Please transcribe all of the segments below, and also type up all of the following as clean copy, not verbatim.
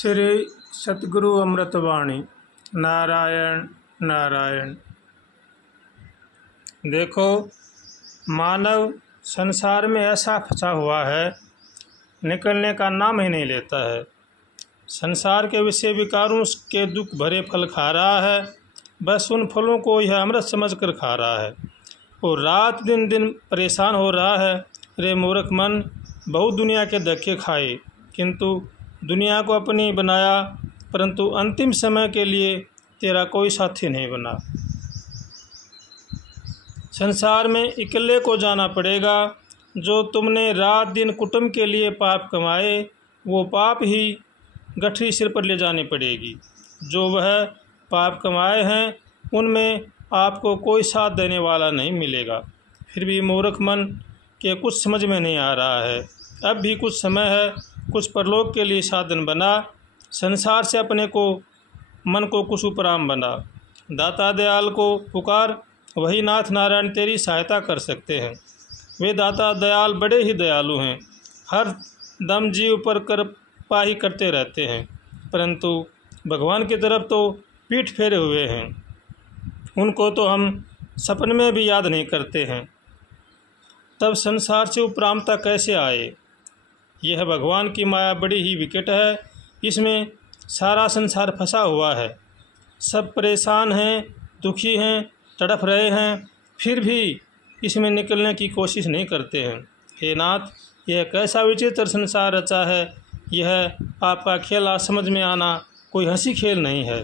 श्री सतगुरु अमृतवाणी। नारायण नारायण। देखो, मानव संसार में ऐसा फंसा हुआ है, निकलने का नाम ही नहीं लेता है। संसार के विषय विकारों के दुख भरे फल खा रहा है, बस उन फलों को यह अमृत समझकर खा रहा है और रात दिन परेशान हो रहा है। रे मूर्ख मन, बहुत दुनिया के धक्के खाए, किंतु दुनिया को अपनी बनाया, परंतु अंतिम समय के लिए तेरा कोई साथी नहीं बना। संसार में इकल्ले को जाना पड़ेगा। जो तुमने रात दिन कुटुंब के लिए पाप कमाए, वो पाप ही गठरी सिर पर ले जानी पड़ेगी। जो वह पाप कमाए हैं, उनमें आपको कोई साथ देने वाला नहीं मिलेगा। फिर भी मूर्ख मन के कुछ समझ में नहीं आ रहा है। अब भी कुछ समय है, कुछ परलोक के लिए साधन बना। संसार से अपने को मन को कुछ उपराम बना। दाता दयाल को पुकार, वही नाथ नारायण तेरी सहायता कर सकते हैं। वे दाता दयाल बड़े ही दयालु हैं, हर दम जीव पर कृपा ही करते रहते हैं, परंतु भगवान की तरफ तो पीठ फेरे हुए हैं। उनको तो हम सपने में भी याद नहीं करते हैं। तब संसार से उपरामता कैसे आए? यह भगवान की माया बड़ी ही विकट है। इसमें सारा संसार फंसा हुआ है। सब परेशान हैं, दुखी हैं, तड़प रहे हैं, फिर भी इसमें निकलने की कोशिश नहीं करते हैं। हे नाथ, यह कैसा विचित्र संसार रचा है। यह आपका खेल आज समझ में आना कोई हंसी खेल नहीं है।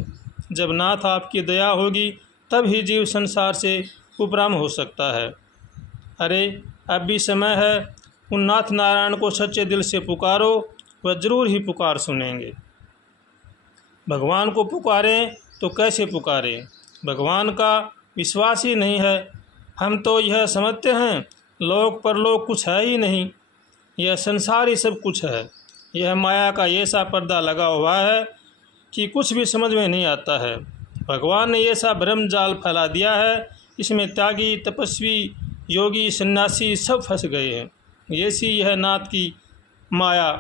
जब नाथ आपकी दया होगी, तब ही जीव संसार से उपराम हो सकता है। अरे, अब भी समय है। उन नाथ नारायण को सच्चे दिल से पुकारो, वह जरूर ही पुकार सुनेंगे। भगवान को पुकारें तो कैसे पुकारें? भगवान का विश्वास ही नहीं है। हम तो यह समझते हैं लोक परलोक कुछ है ही नहीं, यह संसार ही सब कुछ है। यह माया का ऐसा पर्दा लगा हुआ है कि कुछ भी समझ में नहीं आता है। भगवान ने ऐसा भ्रम जाल फैला दिया है, इसमें त्यागी, तपस्वी, योगी, सन्यासी सब फंस गए हैं। ऐसी यह नाथ की माया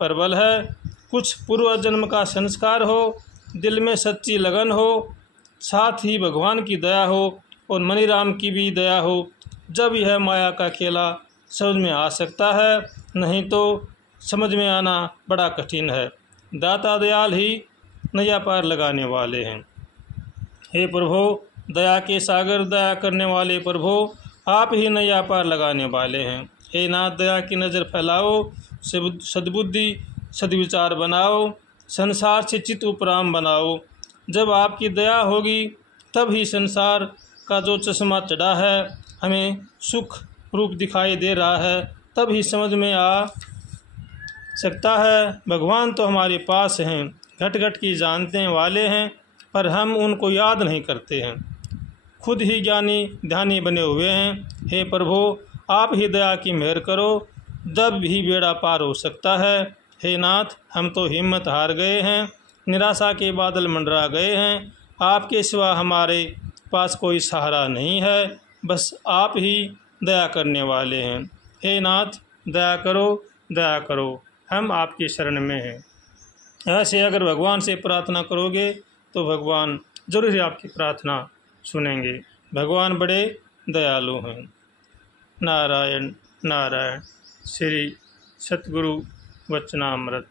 प्रबल है। कुछ पूर्व जन्म का संस्कार हो, दिल में सच्ची लगन हो, साथ ही भगवान की दया हो और मनीराम की भी दया हो, जब यह माया का खेला समझ में आ सकता है, नहीं तो समझ में आना बड़ा कठिन है। दाता दयाल ही नैया पार लगाने वाले हैं। हे प्रभु, दया के सागर, दया करने वाले प्रभु, आप ही नैया पार लगाने वाले हैं। हे नाथ, दया की नज़र फैलाओ, सद्बुद्धि सद्विचार बनाओ, संसार से चित्त उपराम बनाओ। जब आपकी दया होगी, तब ही संसार का जो चश्मा चढ़ा है, हमें सुख रूप दिखाई दे रहा है, तब ही समझ में आ सकता है। भगवान तो हमारे पास हैं, घट घट की जानने वाले हैं, पर हम उनको याद नहीं करते हैं। खुद ही ज्ञानी ध्यानी बने हुए हैं। हे प्रभु, आप ही दया की मेहर करो, जब भी बेड़ा पार हो सकता है। हे नाथ, हम तो हिम्मत हार गए हैं, निराशा के बादल मंडरा गए हैं। आपके सिवा हमारे पास कोई सहारा नहीं है, बस आप ही दया करने वाले हैं। हे नाथ, दया करो, दया करो, हम आपकी शरण में हैं। ऐसे अगर भगवान से प्रार्थना करोगे तो भगवान जरूर ही आपकी प्रार्थना सुनेंगे। भगवान बड़े दयालु हैं। नारायण नारायण। श्री सतगुरु वचनामृत।